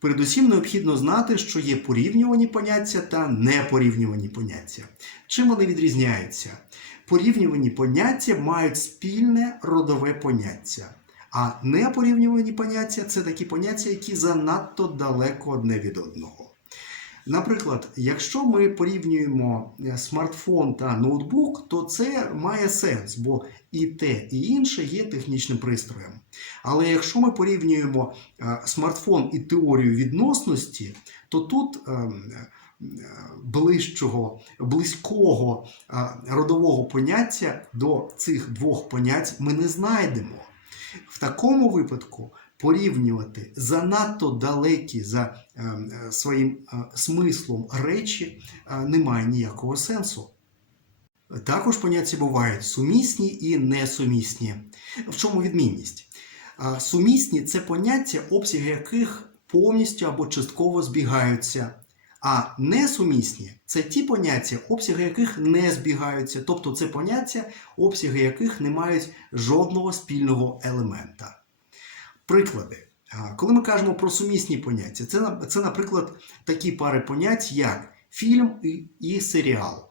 Передусім необхідно знати, що є порівнювані поняття та непорівнювані поняття. Чим вони відрізняються? Порівнювані поняття мають спільне родове поняття, а непорівнювані поняття це такі поняття, які занадто далеко одне від одного. Наприклад, якщо ми порівнюємо е, смартфон та ноутбук, то це має сенс, бо і те, і інше є технічним пристроєм. Але якщо ми порівнюємо е, смартфон і теорію відносності, то тут е, ближчого, близького родового поняття до цих двох понять ми не знайдемо. В такому випадку порівнювати занадто далекі за е, е, своїм е, смислом речі е, немає ніякого сенсу. Також поняття бувають сумісні і несумісні. В чому відмінність? Сумісні це поняття, обсяги яких повністю або частково збігаються. А несумісні це ті поняття, обсяги яких не збігаються, тобто це поняття, обсяги яких не мають жодного спільного елемента. Приклади. Коли ми кажемо про сумісні поняття, це, це наприклад, такі пари понять, як фільм і, і серіал,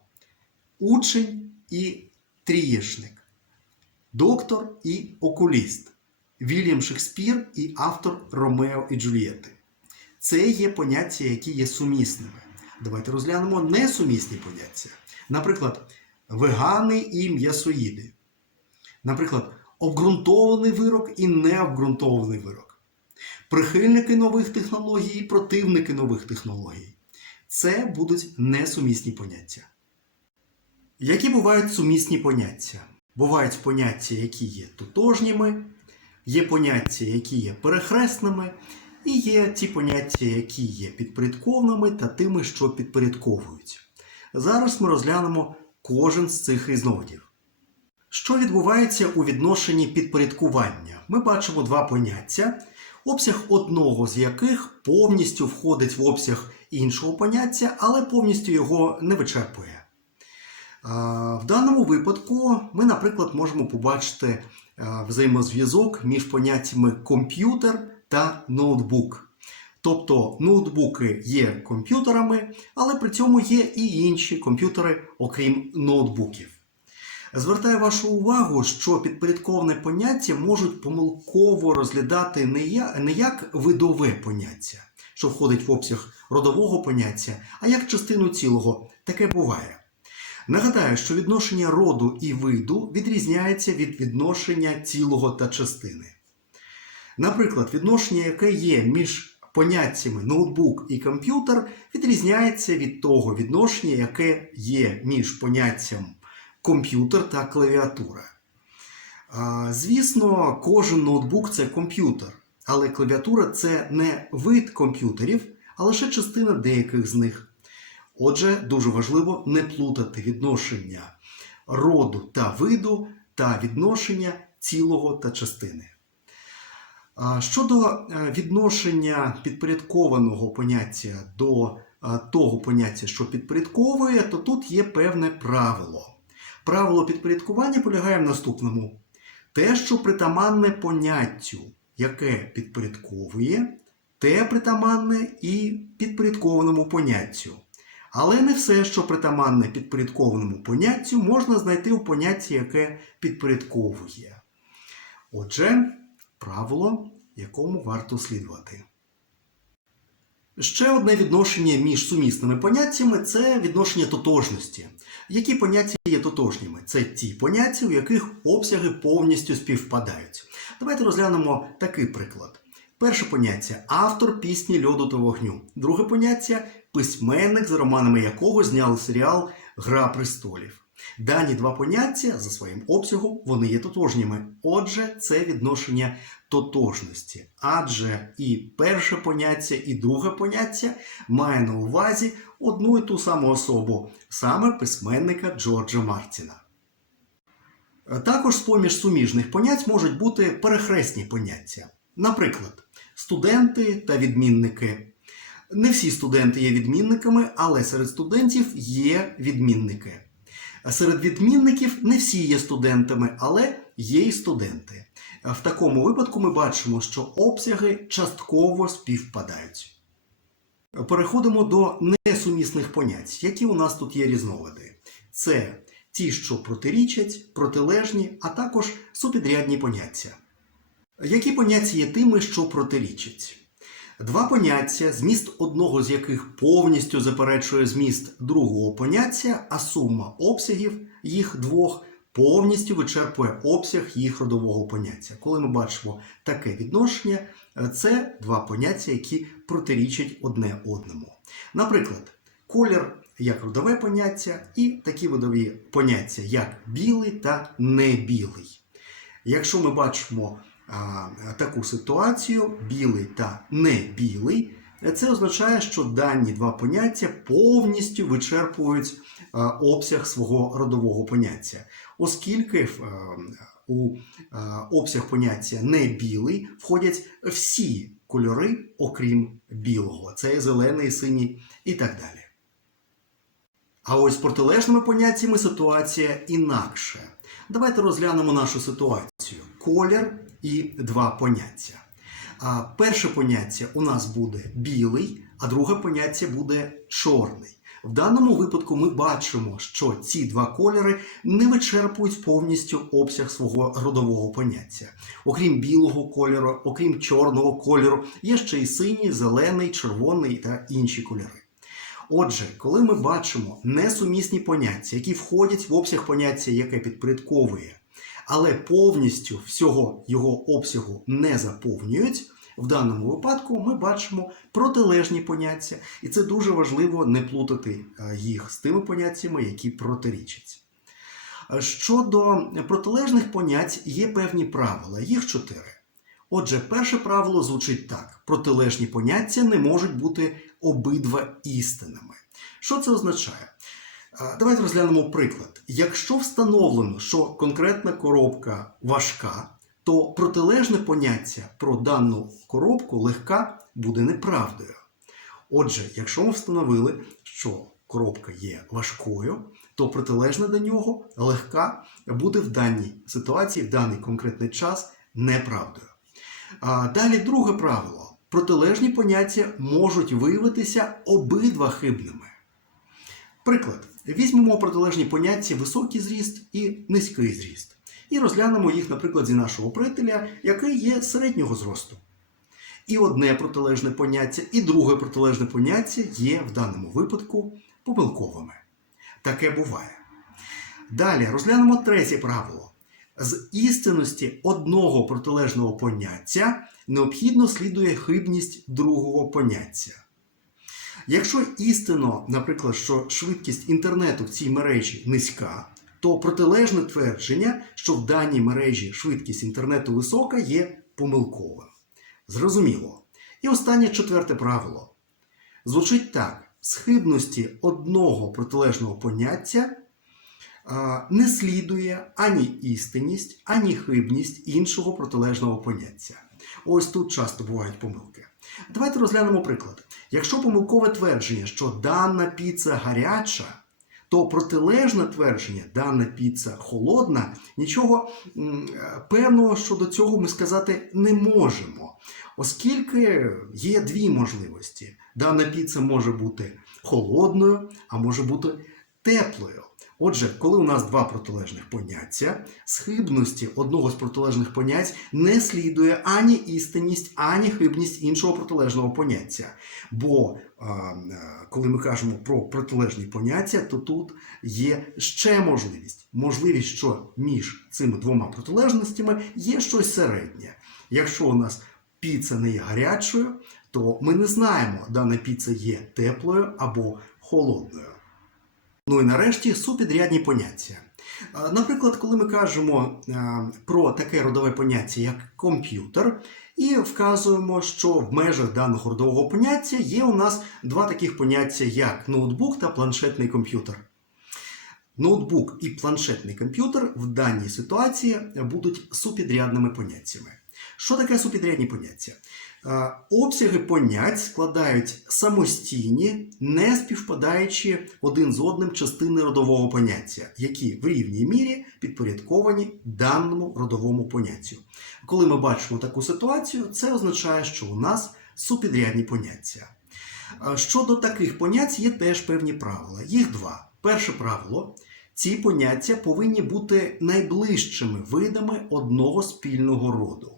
учень і трієшник, доктор і окуліст, Вільям Шекспір і автор Ромео і Джульєти. Це є поняття, які є сумісними. Давайте розглянемо несумісні поняття. Наприклад, вегани і м'ясоїди. Наприклад, обґрунтований вирок і необґрунтований вирок. Прихильники нових технологій і противники нових технологій. Це будуть несумісні поняття. Які бувають сумісні поняття? Бувають поняття, які є тотожніми, є поняття, які є перехресними, і є ті поняття, які є підпорядкованими та тими, що підпорядковують. Зараз ми розглянемо кожен з цих різновидів. Що відбувається у відношенні підпорядкування? Ми бачимо два поняття, обсяг одного з яких повністю входить в обсяг іншого поняття, але повністю його не вичерпує. В даному випадку ми, наприклад, можемо побачити взаємозв'язок між поняттями комп'ютер та ноутбук. Тобто ноутбуки є комп'ютерами, але при цьому є і інші комп'ютери, окрім ноутбуків. Звертаю вашу увагу, що підпорядковане поняття можуть помилково розглядати не як видове поняття, що входить в обсяг родового поняття, а як частину цілого. Таке буває. Нагадаю, що відношення роду і виду відрізняється від відношення цілого та частини. Наприклад, відношення, яке є між поняттями ноутбук і комп'ютер, відрізняється від того відношення, яке є між поняттям комп'ютер та клавіатура. Звісно, кожен ноутбук це комп'ютер, але клавіатура це не вид комп'ютерів, а лише частина деяких з них. Отже, дуже важливо не плутати відношення роду та виду та відношення цілого та частини. Щодо е, відношення підпорядкованого поняття до е, того поняття, що підпорядковує, то тут є певне правило. Правило підпорядкування полягає в наступному: те, що притаманне поняттю, яке підпорядковує, те притаманне і підпорядкованому поняттю. Але не все, що притаманне підпорядкованому поняттю, можна знайти у понятті, яке підпорядковує. Отже, правило, якому варто слідувати. Ще одне відношення між сумісними поняттями це відношення тотожності. Які поняття є тотожніми? Це ті поняття, у яких обсяги повністю співпадають. Давайте розглянемо такий приклад. Перше поняття автор пісні льоду та вогню. Друге поняття письменник, за романами якого зняли серіал Гра престолів. Дані два поняття за своїм обсягом вони є тотожніми. Отже, це відношення тотожності. Адже і перше поняття, і друге поняття має на увазі одну і ту саму особу, саме письменника Джорджа Мартіна. Також з-поміж суміжних понять можуть бути перехресні поняття. Наприклад, студенти та відмінники. Не всі студенти є відмінниками, але серед студентів є відмінники. Серед відмінників не всі є студентами, але є і студенти. В такому випадку ми бачимо, що обсяги частково співпадають. Переходимо до несумісних понять. Які у нас тут є різновиди? Це ті, що протирічать, протилежні, а також супідрядні поняття. Які поняття є тими, що протирічать? Два поняття, зміст одного з яких повністю заперечує зміст другого поняття, а сума обсягів їх двох повністю вичерпує обсяг їх родового поняття. Коли ми бачимо таке відношення, це два поняття, які протирічать одне одному. Наприклад, колір як родове поняття, і такі видові поняття, як білий та небілий. Якщо ми бачимо а, таку ситуацію, білий та небілий, це означає, що дані два поняття повністю вичерпують обсяг свого родового поняття, оскільки у обсяг поняття не білий входять всі кольори, окрім білого. Це зелений, синій і так далі. А ось з протилежними поняттями ситуація інакша. Давайте розглянемо нашу ситуацію: колір і два поняття. Перше поняття у нас буде білий, а друге поняття буде чорний. В даному випадку ми бачимо, що ці два кольори не вичерпують повністю обсяг свого родового поняття. Окрім білого кольору, окрім чорного кольору, є ще й синій, зелений, червоний та інші кольори. Отже, коли ми бачимо несумісні поняття, які входять в обсяг поняття, яке підпорядковує, але повністю всього його обсягу не заповнюють, в даному випадку ми бачимо протилежні поняття, і це дуже важливо не плутати е, їх з тими поняттями, які протирічать. Е, Щодо протилежних понять, є певні правила, їх чотири. Отже, перше правило звучить так: протилежні поняття не можуть бути обидва істинами. Що це означає? Давайте розглянемо приклад. Якщо встановлено, що конкретна коробка важка, то протилежне поняття про дану коробку легка буде неправдою. Отже, якщо ми встановили, що коробка є важкою, то протилежне до нього легка буде в даній ситуації, в даний конкретний час неправдою. А далі друге правило. Протилежні поняття можуть виявитися обидва хибними. Приклад, візьмемо протилежні поняття високий зріст і низький зріст. І розглянемо їх, наприклад, зі нашого приятеля, який є середнього зросту. І одне протилежне поняття, і друге протилежне поняття є в даному випадку помилковими. Таке буває. Далі розглянемо третє правило. З істинності одного протилежного поняття необхідно слідує хибність другого поняття. Якщо істинно, наприклад, що швидкість інтернету в цій мережі низька, то протилежне твердження, що в даній мережі швидкість інтернету висока, є помилковим. Зрозуміло. І останнє четверте правило. Звучить так: з хибності одного протилежного поняття не слідує ані істинність, ані хибність іншого протилежного поняття. Ось тут часто бувають помилки. Давайте розглянемо приклад. Якщо помилкове твердження, що дана піца гаряча, то протилежне твердження, дана піца холодна, нічого певного щодо цього ми сказати не можемо, оскільки є дві можливості. Дана піца може бути холодною, а може бути теплою. Отже, коли у нас два протилежних поняття, з хибності одного з протилежних понять не слідує ані істинність, ані хибність іншого протилежного поняття. Бо коли ми кажемо про протилежні поняття, то тут є ще можливість. Можливість, що між цими двома протилежностями є щось середнє. Якщо у нас піца не є гарячою, то ми не знаємо, дана піца є теплою або холодною. Ну і нарешті супідрядні поняття. Наприклад, коли ми кажемо е, про таке родове поняття, як комп'ютер, і вказуємо, що в межах даного родового поняття є у нас два таких поняття, як ноутбук та планшетний комп'ютер. Ноутбук і планшетний комп'ютер в даній ситуації будуть супідрядними поняттями. Що таке супідрядні поняття? Обсяги понять складають самостійні, не співпадаючі один з одним частини родового поняття, які в рівній мірі підпорядковані даному родовому поняттю. Коли ми бачимо таку ситуацію, це означає, що у нас супідрядні поняття. Щодо таких понять є теж певні правила. Їх два. Перше правило. Ці поняття повинні бути найближчими видами одного спільного роду.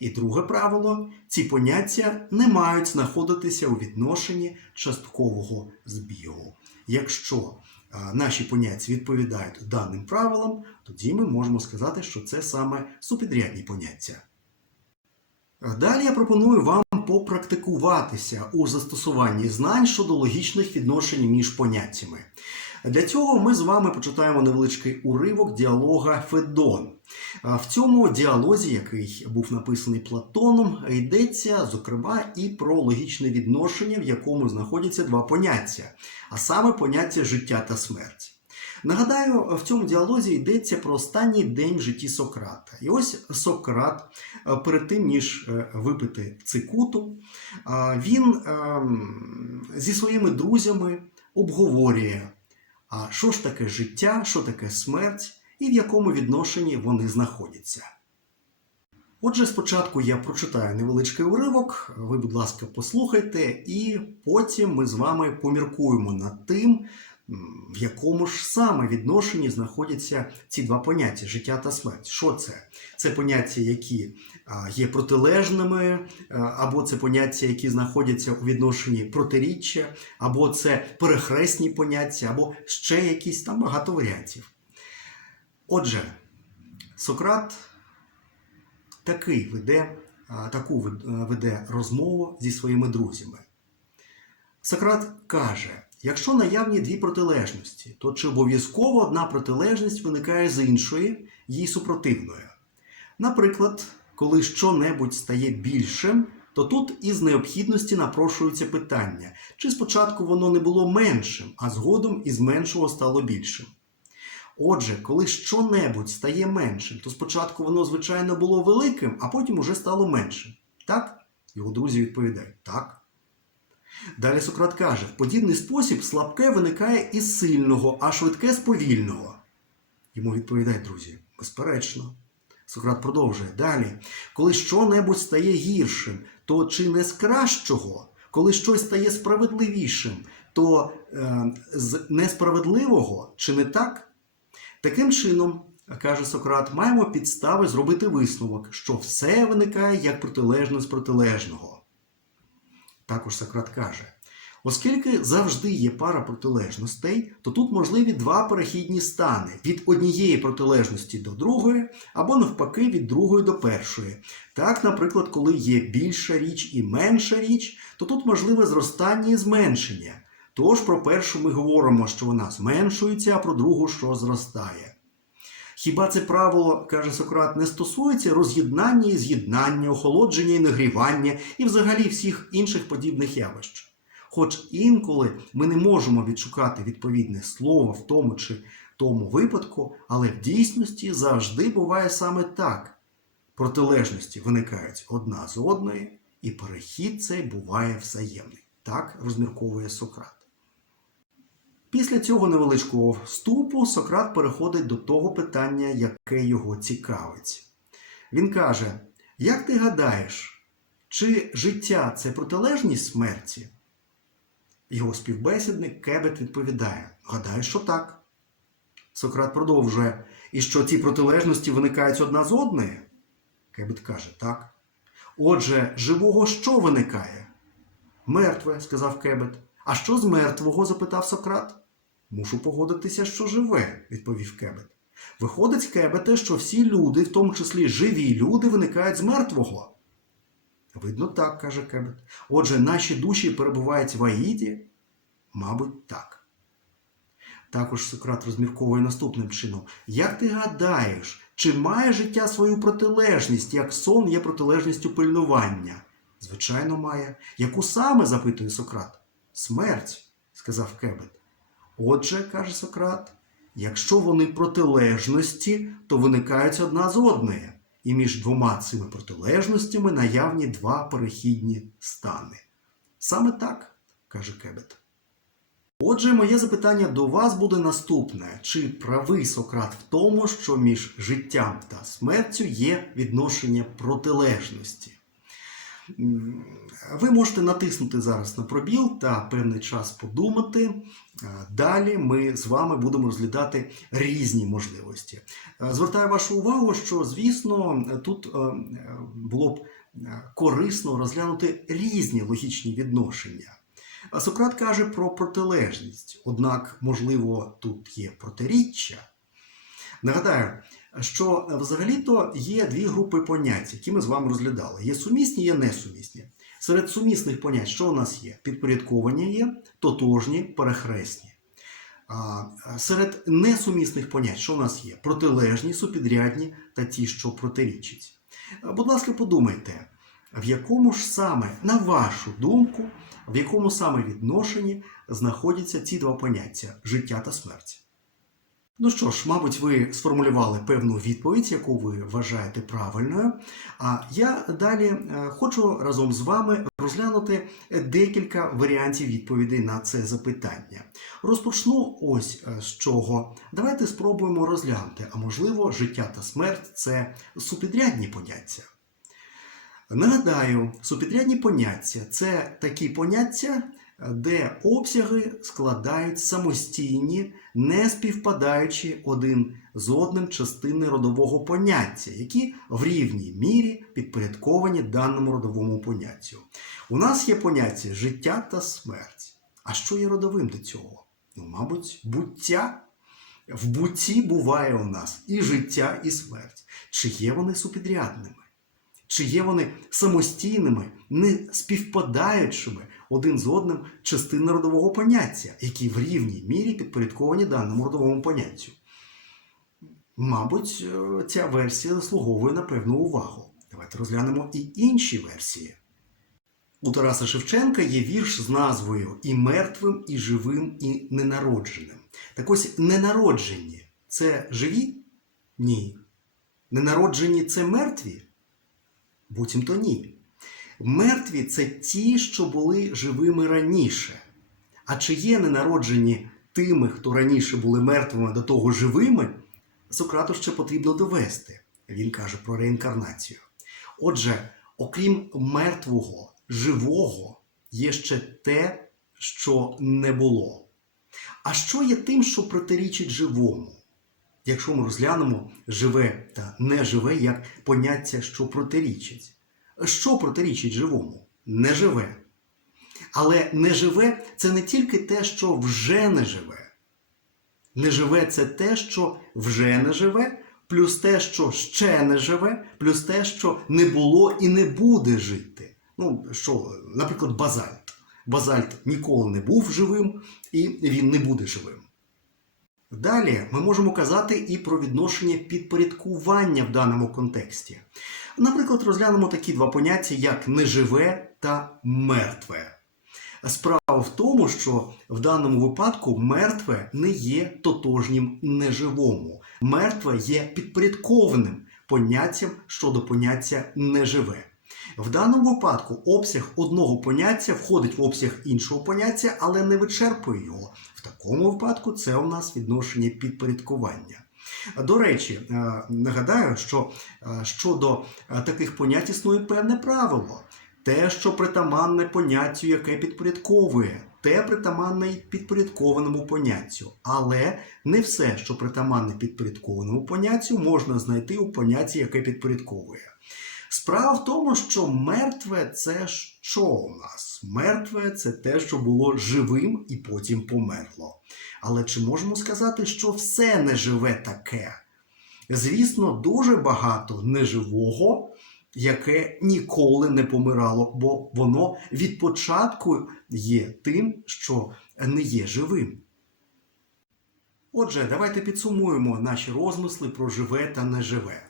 І друге правило: ці поняття не мають знаходитися у відношенні часткового збігу. Якщо наші поняття відповідають даним правилам, тоді ми можемо сказати, що це саме супідрядні поняття. Далі я пропоную вам попрактикуватися у застосуванні знань щодо логічних відношень між поняттями. Для цього ми з вами почитаємо невеличкий уривок діалога Федон. В цьому діалозі, який був написаний Платоном, йдеться зокрема і про логічне відношення, в якому знаходяться два поняття, а саме поняття життя та смерть. Нагадаю, в цьому діалозі йдеться про останній день в житті Сократа. І ось Сократ, е, перед тим ніж е, випити цикуту, е, він ем, зі своїми друзями обговорює, а що ж таке життя, що таке смерть і в якому відношенні вони знаходяться. Отже, спочатку я прочитаю невеличкий уривок, ви, будь ласка, послухайте, і потім ми з вами поміркуємо над тим, в якому ж саме відношенні знаходяться ці два поняття життя та смерть. Що це? Це поняття, які є протилежними, або це поняття, які знаходяться у відношенні протиріччя, або це перехресні поняття, або ще якісь там багато варіантів. Отже, Сократ такий веде, таку е, веде розмову зі своїми друзями. Сократ каже: якщо наявні дві протилежності, то чи обов'язково одна протилежність виникає з іншої, їй супротивною? Наприклад, коли що-небудь стає більшим, то тут із необхідності напрошується питання, чи спочатку воно не було меншим, а згодом із меншого стало більшим. Отже, коли що-небудь стає меншим, то спочатку воно, звичайно, було великим, а потім уже стало меншим. Так? Його друзі відповідають так. Далі Сократ каже: в подібний спосіб слабке виникає із сильного, а швидке з повільного. Йому відповідають друзі, безперечно. Сократ продовжує далі. Коли що-небудь стає гіршим, то чи не з кращого? Коли щось стає справедливішим, то е, з несправедливого чи не так? Таким чином, каже Сократ, маємо підстави зробити висновок, що все виникає як протилежне з протилежного. Також Сократ каже: оскільки завжди є пара протилежностей, то тут можливі два перехідні стани від однієї протилежності до другої, або навпаки від другої до першої. Так, наприклад, коли є більша річ і менша річ, то тут можливе зростання і зменшення. Тож про першу ми говоримо, що вона зменшується, а про другу, що зростає. Хіба це правило, каже Сократ, не стосується роз'єднання і з'єднання, охолодження і нагрівання і взагалі всіх інших подібних явищ? Хоч інколи ми не можемо відшукати відповідне слово в тому чи тому випадку, але в дійсності завжди буває саме так. Протилежності виникають одна з одної, і перехід цей буває взаємний. Так розмірковує Сократ. Після цього невеличкого вступу Сократ переходить до того питання, яке його цікавить. Він каже: Як ти гадаєш, чи життя це протилежність смерті? Його співбесідник Кебет відповідає: Гадаю, що так. Сократ продовжує: І що ці протилежності виникають одна з одної? Кебет каже, так. Отже, живого що виникає? Мертве, сказав Кебет. А що з мертвого? запитав Сократ. Мушу погодитися, що живе, відповів Кебет. Виходить, Кебете, що всі люди, в тому числі живі люди, виникають з мертвого. Видно, так, каже Кебет. Отже, наші душі перебувають в Аїді? Мабуть, так. Також Сократ розмірковує наступним чином: Як ти гадаєш, чи має життя свою протилежність, як сон є протилежністю пильнування? Звичайно, має. Яку саме запитує Сократ? Смерть, сказав Кебет. Отже, каже Сократ, якщо вони протилежності, то виникають одна з одної, і між двома цими протилежностями наявні два перехідні стани. Саме так, каже Кебет. Отже, моє запитання до вас буде наступне: чи правий Сократ в тому, що між життям та смертю є відношення протилежності? Ви можете натиснути зараз на пробіл та певний час подумати. Е, Далі ми з вами будемо розглядати різні можливості. Е, Звертаю вашу увагу, що, звісно, тут е, було б корисно розглянути різні логічні відношення. Сократ каже про протилежність, однак, можливо, тут є протиріччя. Нагадаю, що е, взагалі-то є дві групи понять, які ми з вами розглядали: є сумісні, є несумісні. Серед сумісних понять, що у нас є? Підпорядковані є, тотожні, перехресні. А серед несумісних понять, що у нас є? Протилежні, супідрядні та ті, що протирічать. Будь ласка, подумайте, в якому ж саме, на вашу думку, в якому саме відношенні знаходяться ці два поняття життя та смерть? Ну що ж, мабуть, ви сформулювали певну відповідь, яку ви вважаєте правильною. А я далі е, хочу разом з вами розглянути декілька варіантів відповідей на це запитання. Розпочну ось е, з чого. Давайте спробуємо розглянути, а можливо, життя та смерть це супідрядні поняття. Нагадаю, супідрядні поняття це такі поняття, де обсяги складають самостійні, не співпадаючі один з одним частини родового поняття, які в рівній мірі підпорядковані даному родовому поняттю. У нас є поняття життя та смерть. А що є родовим до цього? Ну, мабуть, буття. В бутті буває у нас і життя, і смерть. Чи є вони супідрядними? Чи є вони самостійними, не співпадаючими один з одним частини родового поняття, які в рівній мірі підпорядковані даному родовому поняттю? Мабуть, е, ця версія заслуговує на певну увагу. Давайте розглянемо і інші версії. У Тараса Шевченка є вірш з назвою І мертвим, і живим, і ненародженим. Так ось ненароджені це живі? Ні. Ненароджені це мертві? Буцімто ні. Мертві це ті, що були живими раніше. А чи є ненароджені тими, хто раніше були мертвими до того живими, Сократу ще потрібно довести. Він каже про реінкарнацію. Отже, окрім мертвого, живого, є ще те, що не було. А що є тим, що протирічить живому? Якщо ми розглянемо живе та неживе як поняття, що протирічить. Що протирічить живому? Неживе. Але неживе це не тільки те, що вже не живе. Неживе це те, що вже не живе, плюс те, що ще не живе, плюс те, що не було і не буде жити. Ну, що, наприклад, базальт. Базальт ніколи не був живим і він не буде живим. Далі ми можемо казати і про відношення підпорядкування в даному контексті. Наприклад, розглянемо такі два поняття, як неживе та мертве. Справа в тому, що в даному випадку мертве не є тотожнім неживому. Мертве є підпорядкованим поняттям щодо поняття неживе. В даному випадку обсяг одного поняття входить в обсяг іншого поняття, але не вичерпує його. В такому випадку це у нас відношення підпорядкування. До речі, е, нагадаю, що е, щодо е, таких понять існує певне правило. Те, що притаманне поняттю, яке підпорядковує, те притаманне підпорядкованому поняттю. Але не все, що притаманне підпорядкованому поняттю, можна знайти у понятті, яке підпорядковує. Справа в тому, що мертве це що у нас? Мертве це те, що було живим і потім померло. Але чи можемо сказати, що все неживе таке? Звісно, дуже багато неживого, яке ніколи не помирало, бо воно від початку є тим, що не є живим. Отже, давайте підсумуємо наші розмисли про живе та неживе.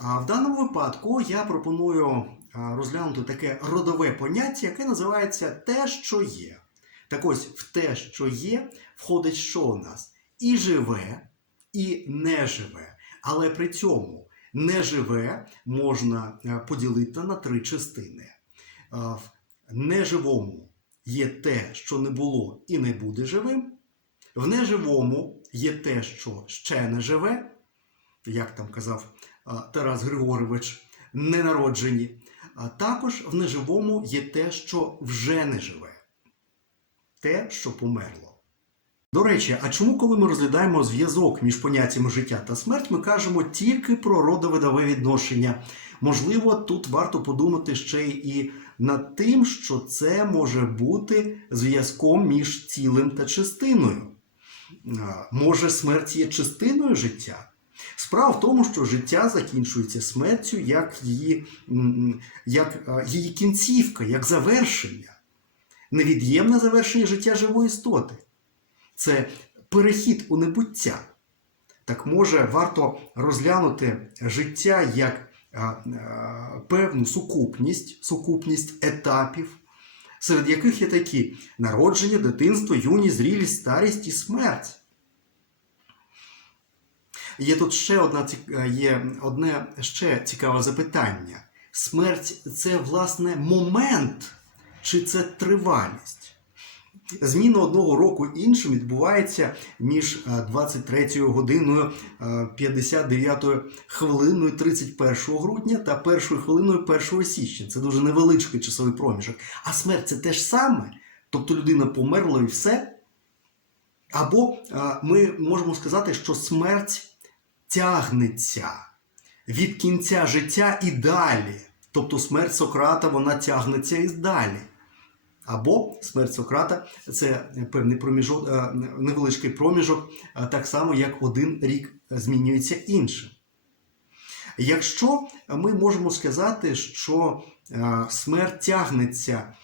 В даному випадку я пропоную розглянути таке родове поняття, яке називається те, що є. Так ось в те, що є, входить що у нас? І живе, і неживе. Але при цьому неживе можна е, поділити на три частини. В неживому є те, що не було і не буде живим. В неживому є те, що ще не живе, як там казав Тарас Григорович, ненароджені. А також в неживому є те, що вже не живе, те, що померло. До речі, а чому, коли ми розглядаємо зв'язок між поняттями життя та смерть, ми кажемо тільки про родовидове відношення? Можливо, тут варто подумати ще і над тим, що це може бути зв'язком між цілим та частиною. Може, смерть є частиною життя? Справа в тому, що життя закінчується смертю як її, як її кінцівка, як завершення, невід'ємне завершення життя живої істоти. Це перехід у небуття. Так може варто розглянути життя як певну сукупність, сукупність етапів, серед яких є такі народження, дитинство, юність, зрілість, старість і смерть. Є тут ще одна є одне ще цікаве запитання. Смерть це власне момент, чи це тривалість? Зміна одного року іншим відбувається між е, 23 годиною е, 59 хвилиною 31 грудня та 1 хвилиною 1 січня. Це дуже невеличкий часовий проміжок. А смерть це те ж саме. Тобто людина померла і все. Або е, ми можемо сказати, що смерть тягнеться від кінця життя і далі. Тобто смерть Сократа вона тягнеться і далі. Або смерть Сократа це певний проміжок, е, невеличкий проміжок, е, так само як один рік змінюється іншим. Якщо ми можемо сказати, що е, смерть тягнеться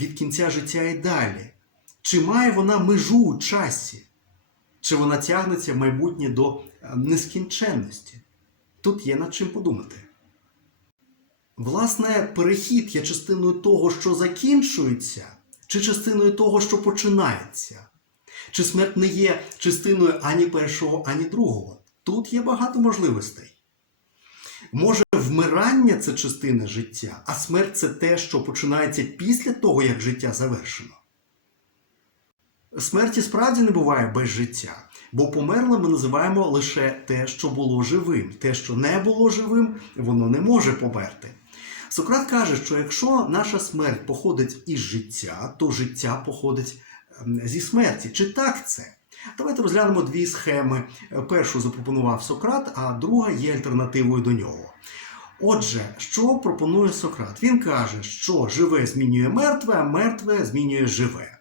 від кінця життя і далі, чи має вона межу у часі? Чи вона тягнеться в майбутнє до е, нескінченності? Тут є над чим подумати. Власне, перехід є частиною того, що закінчується, чи частиною того, що починається. Чи смерть не є частиною ані першого, ані другого. Тут є багато можливостей. Може, вмирання це частина життя, а смерть це те, що починається після того, як життя завершено. Смерті справді не буває без життя, бо померлим ми називаємо лише те, що було живим. Те, що не було живим, воно не може померти. Сократ каже, що якщо наша смерть походить із життя, то життя походить ем, зі смерті. Чи так це? Давайте розглянемо дві схеми. Першу запропонував Сократ, а друга є альтернативою до нього. Отже, що пропонує Сократ? Він каже, що живе змінює мертве, а мертве змінює живе.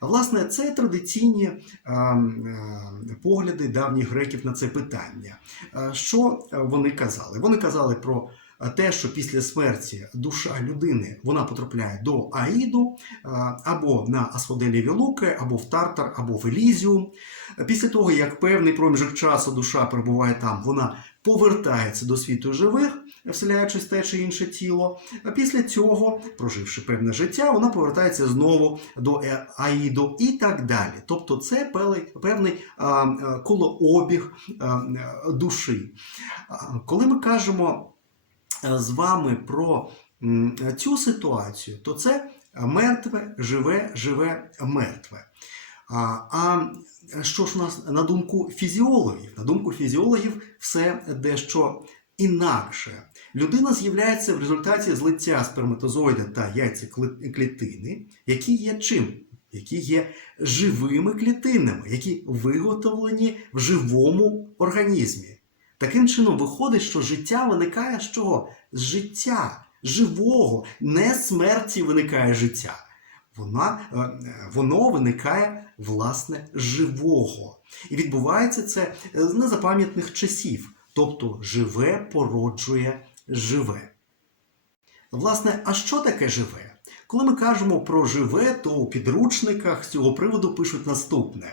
Власне, це традиційні е, е, погляди давніх греків на це питання. Е, Що вони казали? Вони казали про те, що після смерті душа людини вона потрапляє до Аїду е, або на Асфоделі Вілуки, або в Тартар, або в Елізіум. Після того, як певний проміжок часу душа перебуває там, вона повертається до світу живих, вселяючись те чи інше тіло. А після цього, проживши певне життя, вона повертається знову до Е- Аїду і так далі. Тобто, це певний, колообіг душі. Коли ми кажемо е, з вами про цю ситуацію, то це мертве, живе, живе, мертве. А що ж у нас на думку фізіологів? На думку фізіологів, все дещо інакше. Людина з'являється в результаті злиття сперматозоїда та яйцеклітини, які є чим? Які є живими клітинами, які виготовлені в живому організмі. Таким чином виходить, що життя виникає з чого? З життя живого, не з смерті виникає життя. Вона, е, е, воно виникає власне живого. І відбувається це з незапам'ятних часів. Тобто живе породжує живе. Власне, а що таке живе? Коли ми кажемо про живе, то у підручниках з цього приводу пишуть наступне: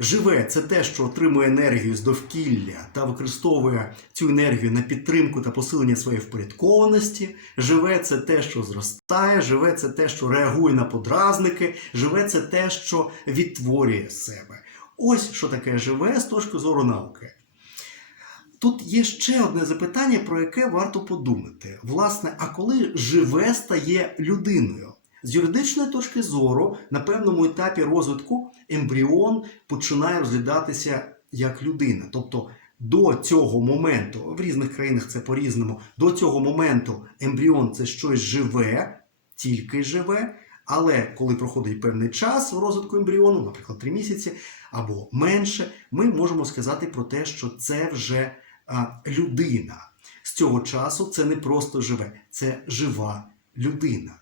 живе це те, що отримує енергію з довкілля та використовує цю енергію на підтримку та посилення своєї впорядкованості. Живе це те, що зростає, живе це те, що реагує на подразники, живе це те, що відтворює себе. Ось що таке живе з точки зору науки. Тут є ще одне запитання, про яке варто подумати. Власне, а коли живе стає людиною? З юридичної точки зору, на певному етапі розвитку ембріон починає розглядатися як людина. Тобто до цього моменту, в різних країнах це по-різному, до цього моменту ембріон це щось живе, тільки живе. Але коли проходить певний час в розвитку ембріону, наприклад, 3 місяці або менше, ми можемо сказати про те, що це вже а, людина. З цього часу це не просто живе, це жива людина.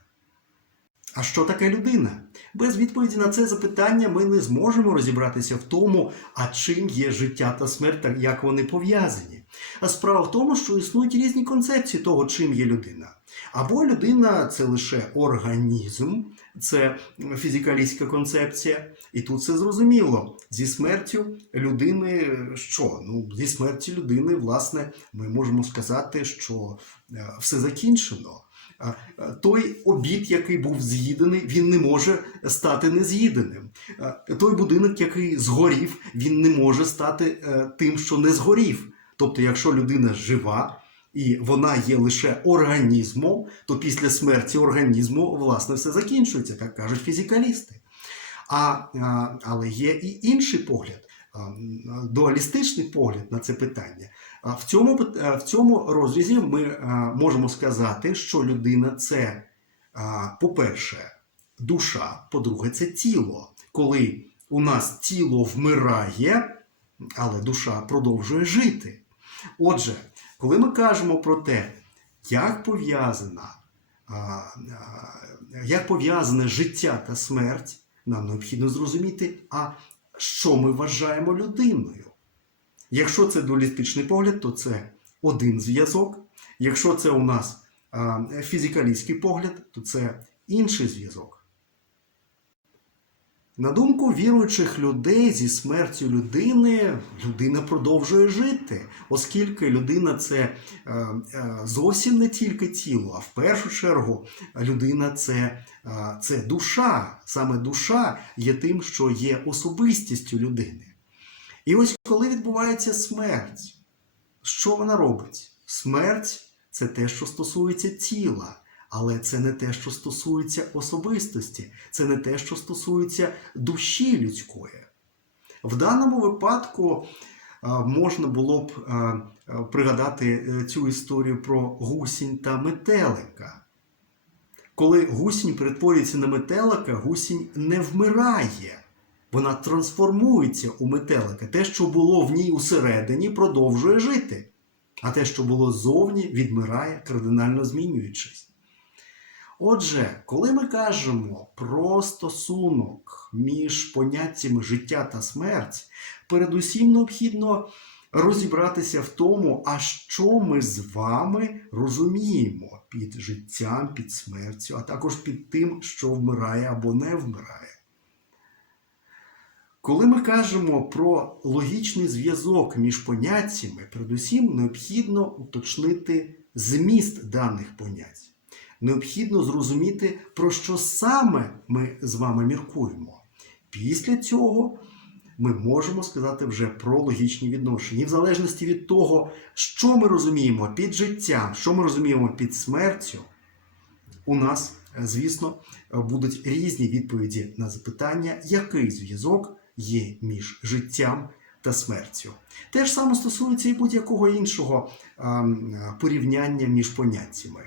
А що таке людина? Без відповіді на це запитання ми не зможемо розібратися в тому, а чим є життя та смерть, та як вони пов'язані. А справа в тому, що існують різні концепції того, чим є людина. Або людина це лише організм, це фізикалістська концепція, і тут все зрозуміло. Зі смертю людини що? Ну, зі смертю людини, власне, ми можемо сказати, що е, все закінчено. Е, Той обід, який був з'їдений, він не може стати нез'їденим. Той будинок, який згорів, він не може стати е, тим, що не згорів. Тобто, якщо людина жива і вона є лише організмом, то після смерті організму власне все закінчується, так кажуть фізикалісти. А, але є і інший погляд, дуалістичний погляд на це питання. В цьому, в цьому розрізі ми можемо сказати, що людина це, по-перше, душа, по-друге, це тіло. Коли у нас тіло вмирає, але душа продовжує жити. Отже, коли ми кажемо про те, як пов'язана, як пов'язане життя та смерть, нам необхідно зрозуміти, а що ми вважаємо людиною. Якщо це дуалістичний погляд, то це один зв'язок. Якщо це у нас фізикалістський погляд, то це інший зв'язок. На думку віруючих людей, зі смертю людини людина продовжує жити, оскільки людина це е, е, зовсім не тільки тіло, а в першу чергу людина це, е, це душа. Саме душа є тим, що є особистістю людини. І ось коли відбувається смерть, що вона робить? Смерть це те, що стосується тіла. Але це не те, що стосується особистості, це не те, що стосується душі людської. В даному випадку е, можна було б е, е, пригадати цю історію про гусінь та метелика. Коли гусінь перетворюється на метелика, гусінь не вмирає. Вона трансформується у метелика. Те, що було в ній усередині, продовжує жити. А те, що було ззовні, відмирає, кардинально змінюючись. Отже, коли ми кажемо про стосунок між поняттями життя та смерть, передусім необхідно розібратися в тому, а що ми з вами розуміємо під життям, під смертю, а також під тим, що вмирає або не вмирає. Коли ми кажемо про логічний зв'язок між поняттями, передусім необхідно уточнити зміст даних понять необхідно зрозуміти, про що саме ми з вами міркуємо. Після цього ми можемо сказати вже про логічні відношення. І в залежності від того, що ми розуміємо під життям, що ми розуміємо під смертю, у нас, звісно, будуть різні відповіді на запитання, який зв'язок є між життям та смертю. Те ж саме стосується і будь-якого іншого ем, порівняння між поняттями.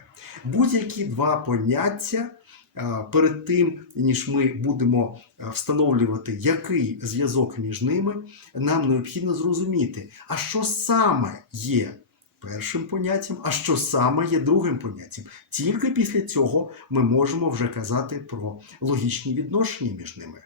Будь-які два поняття е, перед тим, ніж ми будемо е, встановлювати, який зв'язок між ними, нам необхідно зрозуміти, а що саме є першим поняттям, а що саме є другим поняттям. Тільки після цього ми можемо вже казати про логічні відношення між ними.